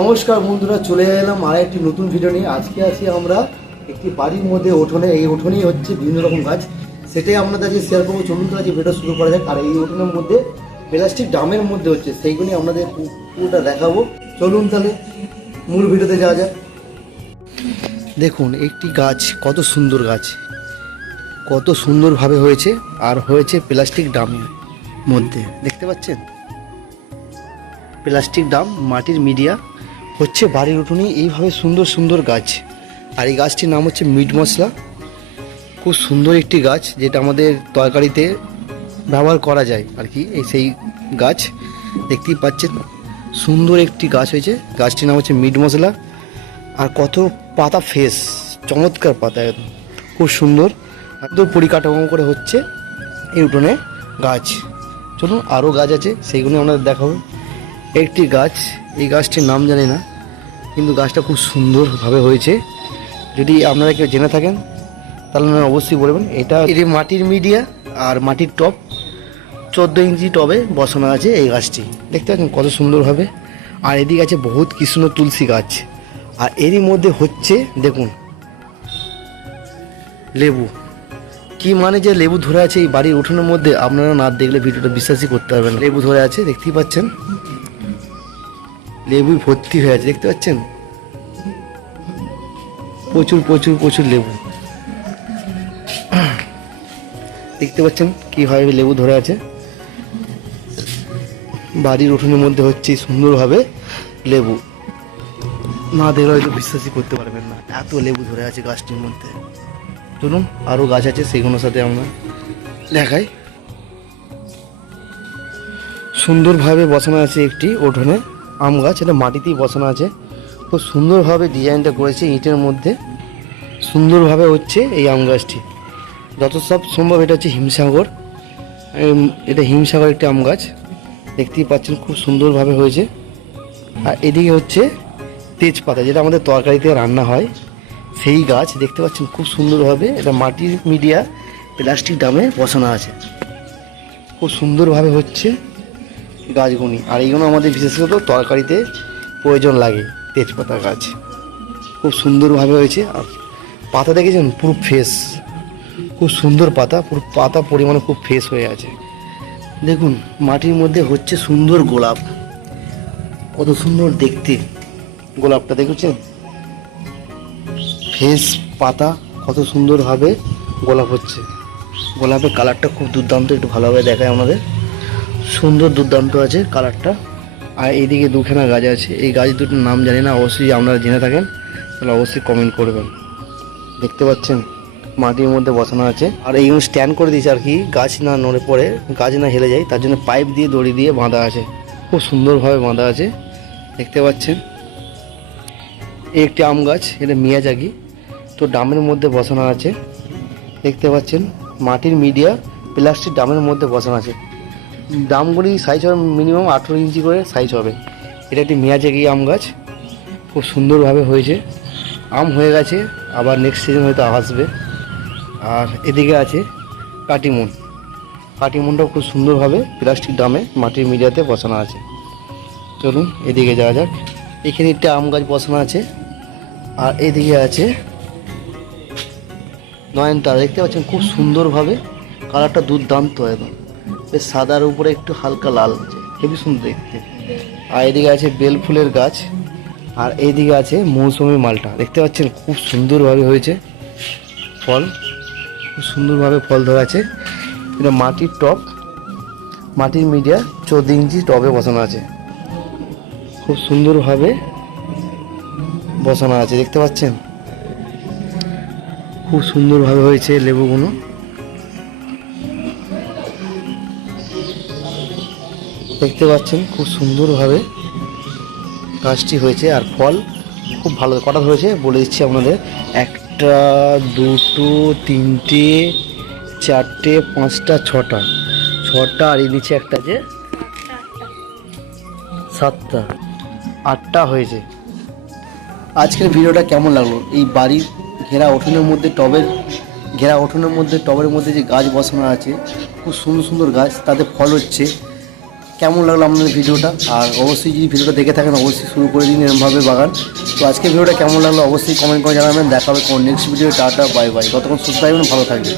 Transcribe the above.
নমস্কার বন্ধুরা, চলে এলাম আর একটি নতুন ভিডিও নিয়ে। আজকে আছি আমরা একটি বাড়ির মধ্যে উঠোনে। এই উঠোনেই হচ্ছে বিভিন্ন রকম গাছ। সেটাই আপনাদের আজকে শেয়ার করব। চলুন তো আজকে ভিডিও শুরু করা যাক। আর এই উঠোনের মধ্যে প্লাস্টিক ড্রামের মধ্যে হচ্ছে, সেইগুলি আপনাদের পুরোটা দেখাবো। চলুন তাহলে মূল ভিডিওতে যাওয়া যাক। দেখুন, একটি গাছ, কত সুন্দর গাছ। কত সুন্দরভাবে হয়েছে, আর হয়েছে প্লাস্টিক ড্রামের মধ্যে। দেখতে পাচ্ছেন? প্লাস্টিক ডাম মাটির মিডিয়া হচ্ছে বাড়ির উঠোনে এইভাবে সুন্দর সুন্দর গাছ। আর এই গাছটির নাম হচ্ছে মিট মশলা। খুব সুন্দর একটি গাছ যেটা আমাদের তরকারিতে ব্যবহার করা যায় আর কি, এই সেই গাছ। দেখতেই পাচ্ছেন, সুন্দর একটি গাছ হয়েছে। গাছটির নাম হচ্ছে মিট মশলা। আর কত পাতা ফেস চমৎকার পাতা, একদম খুব সুন্দর। সুন্দর পরিকাঠামো করে হচ্ছে এই উঠোনে গাছ। চলুন আরও গাছ আছে, সেইগুলো আমরা দেখাবো। একটি গাছ, এই গাছটির নাম জানি না। কিন্তু গাছটা খুব সুন্দরভাবে হয়েছে। যদি আপনারা কেউ জেনে থাকেন, তাহলে অবশ্যই বলবেন এটা এটি মাটির মিডিয়া আর মাটির টব। চোদ্দ ইঞ্চি টবে বসানো আছে এই গাছটি। দেখতে পাচ্ছেন কত সুন্দরভাবে আর এদিকে আছে বহুত কৃষ্ণ তুলসী গাছ। আর এরই মধ্যে হচ্ছে, দেখুন, লেবু। কি মানে যে লেবু ধরে আছে এই বাড়ির উঠোনের মধ্যে, আপনারা না দেখলে ভিডিওটা বিশ্বাসই করতে পারবেন। লেবু ধরে আছে, দেখতেই পাচ্ছেন। লেবু ভর্তি হয়ে আছে, দেখতে পাচ্ছেন? প্রচুর প্রচুর প্রচুর লেবু। দেখতে পাচ্ছেন কীভাবে লেবু ধরে আছে? বাড়ির উঠোনের মধ্যে হচ্ছে সুন্দরভাবে লেবু। না দেখলে হয়তো বিশ্বাসই করতে পারবেন না, এত লেবু ধরে আছে গাছটির মধ্যে। চলুন আরও গাছ আছে, সেগুলোর সাথে আমরা দেখাই। সুন্দরভাবে বসানো আছে একটি উঠোনে। আম গাছ, এটা মাটিতেই বসানো আছে। খুব সুন্দরভাবে ডিজাইনটা করেছে ইটের মধ্যে। সুন্দরভাবে হচ্ছে এই আম গাছটি। যত সব সম্ভব, এটা হচ্ছে হিমসাগর। এটা হিমসাগর একটি আম গাছ। দেখতেই পাচ্ছেন, খুব সুন্দরভাবে হয়েছে। আর এদিকে হচ্ছে তেজপাতা, যেটা আমাদের তরকারিতে রান্না হয়। সেই গাছ, দেখতে পাচ্ছেন, খুব সুন্দরভাবে এটা মাটির মিডিয়া, প্লাস্টিক ডামে বসানো আছে। খুব সুন্দরভাবে হচ্ছে গাছগুনি। আর এইগুলো আমাদের বিশেষত তরকারিতে প্রয়োজন লাগে, তেজপাতা গাছ। খুব সুন্দরভাবে হয়েছে। আর পাতা দেখেছেন? পুরো ফ্রেশ খুব সুন্দর পাতা, পুরো পাতা পরিমাণে খুব ফ্রেশ হয়ে আছে। দেখুন, মাটির মধ্যে হচ্ছে সুন্দর গোলাপ। কত সুন্দর দেখতে। গোলাপটা দেখেছেন? ফ্রেশ পাতা, কত সুন্দরভাবে গোলাপ হচ্ছে। গোলাপের কালারটা খুব দুর্দান্ত, একটু ভালোভাবে দেখায় আমাদের। সুন্দর দুর্দান্ত আছে কালারটা। আর এইদিকে দুখানা গাছ আছে। এই গাছ দুটোর নাম জানি না, অবশ্যই আপনারা জেনে থাকেন। তাহলে অবশ্যই কমেন্ট করবেন। দেখতে পাচ্ছেন, মাটির মধ্যে বসানো আছে। আর এইগুলো স্ট্যান্ড করে দিয়েছে আর কি, গাছ না নড়ে পড়ে, গাছ না হেলে যায়, তার জন্য পাইপ দিয়ে দড়ি দিয়ে বাঁধা আছে। খুব সুন্দরভাবে বাঁধা আছে। দেখতে পাচ্ছেন, এই একটি আম গাছ, এটা মিয়াজাগি তো ডামের মধ্যে বসানো আছে। দেখতে পাচ্ছেন, মাটির মিডিয়া প্লাস্টিক ডামের মধ্যে বসানো আছে। দামগুলি সাইজ হবে মিনিমাম আঠেরো ইঞ্চি করে সাইজ হবে। এটা একটি মিয়াজাগি আম গাছ। খুব সুন্দরভাবে হয়েছে। আম হয়ে গেছে, আবার নেক্সট সিজন হয়তো আসবে। আর এদিকে আছে কাটিমুন। কাটিমুনটাও খুব সুন্দরভাবে প্লাস্টিক ডামে মাটির মিডিয়াতে বসানো আছে। চলুন এদিকে যাওয়া যাক। এখানে একটা আম গাছ বসানো আছে। আর এদিকে আছে নয়নতারা দেখতে পাচ্ছেন খুব সুন্দরভাবে। কালারটা দুর্দান্ত একদম। বেশ সাদার উপরে একটু হালকা লাল আছে হেবি সুন্দর। দেখতে আর এদিকে আছে বেল ফুলের গাছ, আর এইদিকে আছে মৌসুমি মালটা। দেখতে পাচ্ছেন, খুব সুন্দরভাবে হয়েছে ফল। খুব সুন্দরভাবে ফল ধরে আছে। এটা মাটির টব মাটির মিডিয়া চোদ্দ ইঞ্চি টবে বসানো আছে। খুব সুন্দরভাবে বসানো আছে, দেখতে পাচ্ছেন? খুব সুন্দরভাবে হয়েছে লেবুগুলো। দেখতে পাচ্ছেন খুব সুন্দরভাবে গাছটি হয়েছে আর ফল খুব ভালো কটা ধরেছে বলে দিচ্ছি আপনাদের। একটা, দুটো, তিনটে, চারটে, পাঁচটা, ছটা। ছটা আর এই নিচে একটা যে সাতটা। আটটা হয়েছে। আজকের ভিডিওটা কেমন লাগল? এই বাড়ির ঘেরা উঠোনের মধ্যে টবের, ঘেরা উঠোনের মধ্যে টবের মধ্যে যে গাছ বসানো আছে, খুব সুন্দর সুন্দর গাছ, তাতে ফল হচ্ছে। কেমন লাগল আপনাদের ভিডিওটা? আর অবশ্যই যদি ভিডিওটা দেখে থাকেন, অবশ্যই শুরু করে দিন এরমভাবে বাগান। তো আজকে ভিডিওটা কেমন লাগল অবশ্যই কমেন্ট করে জানাবেন। দেখা হবে কোন next video tata bye bye কতক্ষণ সুস্থ থাকবেন, ভালো থাকবেন।